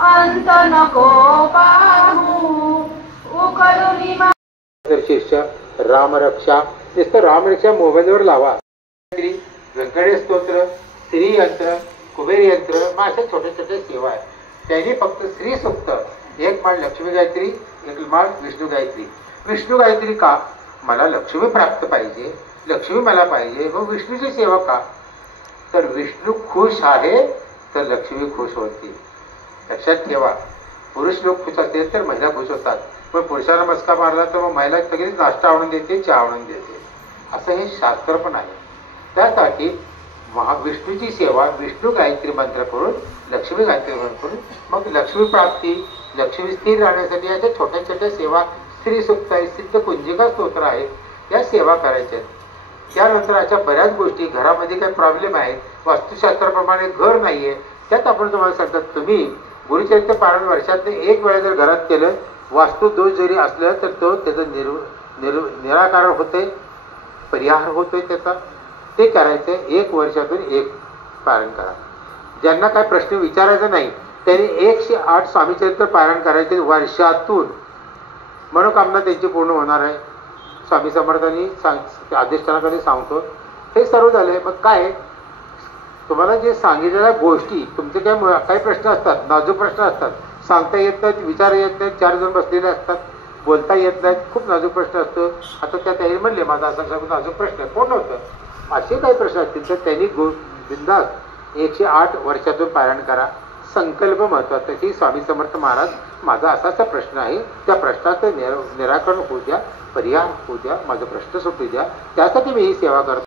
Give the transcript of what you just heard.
अंत नको पाहू उकळून शिष्य रामरक्षा नुसतं रामरक्षा मोबाईलवर लावा. व्यंकटेश स्तोत्र, श्री यंत्र, कुबेर यंत्र, मग अशा छोट्या छोट्या सेवा आहेत. त्यांनी फक्त श्री सुक्त, एक माळ लक्ष्मी गायत्री, एक माळ विष्णू गायत्री. विष्णू गायत्री का? मला लक्ष्मी प्राप्त पाहिजे, लक्ष्मी मला पाहिजे. मग विष्णूची सेवा का? तर विष्णू खुश आहे तर लक्ष्मी खुश होती. लक्षात ठेवा, पुरुष लोक खुश असतील तर महिला खुश होतात. पण पुरुषाला मस्का मारला तर मग महिला सगळीच नाश्ता आणून देते, चहा आणून देते. असं हे शास्त्र पण आहे. त्यासाठी विष्णूची सेवा, विष्णू गायत्री मंत्र करून, लक्ष्मी गायत्री मंत्र करून, मग लक्ष्मी प्राप्ती, लक्ष्मी स्थिर राहण्यासाठी अशा छोट्या छोट्या सेवा, श्री सुक्त आहे, सिद्ध कुंजिका स्तोत्र आहे, या सेवा करायच्या. त्यानंतर अशा बऱ्याच गोष्टी, घरामध्ये काही प्रॉब्लेम आहे, वास्तुशास्त्राप्रमाणे घर नाहीये, त्यात आपण तुम्हाला सांगतात, तुम्ही गुरुचरित्र पारायण वर्षातून एक वेळा जर घरात केलं, वास्तु दोष जरी असलं तर तो त्याचं निराकरण होते, परिहार होतोय त्याचा. ते करायचं. एक वर्षातून एक पारायण करा. ज्यांना काय प्रश्न विचारायचा नाही त्यांनी 108 स्वामीचरित्र पारायण करायचे वर्षातून. मनोकामना त्यांची पूर्ण होणार आहे. स्वामी समर्थांनी अधिष्ठानाकडे सांगतो. हे सर्व झाले. मग काय तुम्हाला जे सांगितलेल्या गोष्टी, तुमचे काही प्रश्न असतात, नाजूक प्रश्न असतात, सांगता येत नाहीत, विचार येत नाहीत, 4 जण बसलेले असतात, बोलता येत नाहीत, खूप नाजूक प्रश्न असतो. आता त्या त्याही म्हणले माझा असा नाजूक प्रश्न आहे, कोण नव्हतं, असे काही प्रश्न असतील तर त्यांनी बिंदास 108 वर्षातून पारायण करा. संकल्प महत्वाचा की स्वामी समर्थ महाराज माझा असाचा प्रश्न आहे, त्या प्रश्नाचं निराकरण होऊ द्या, परिहार होऊ द्या, माझा प्रश्न सुटू द्या, त्यासाठी मी ही सेवा करतो.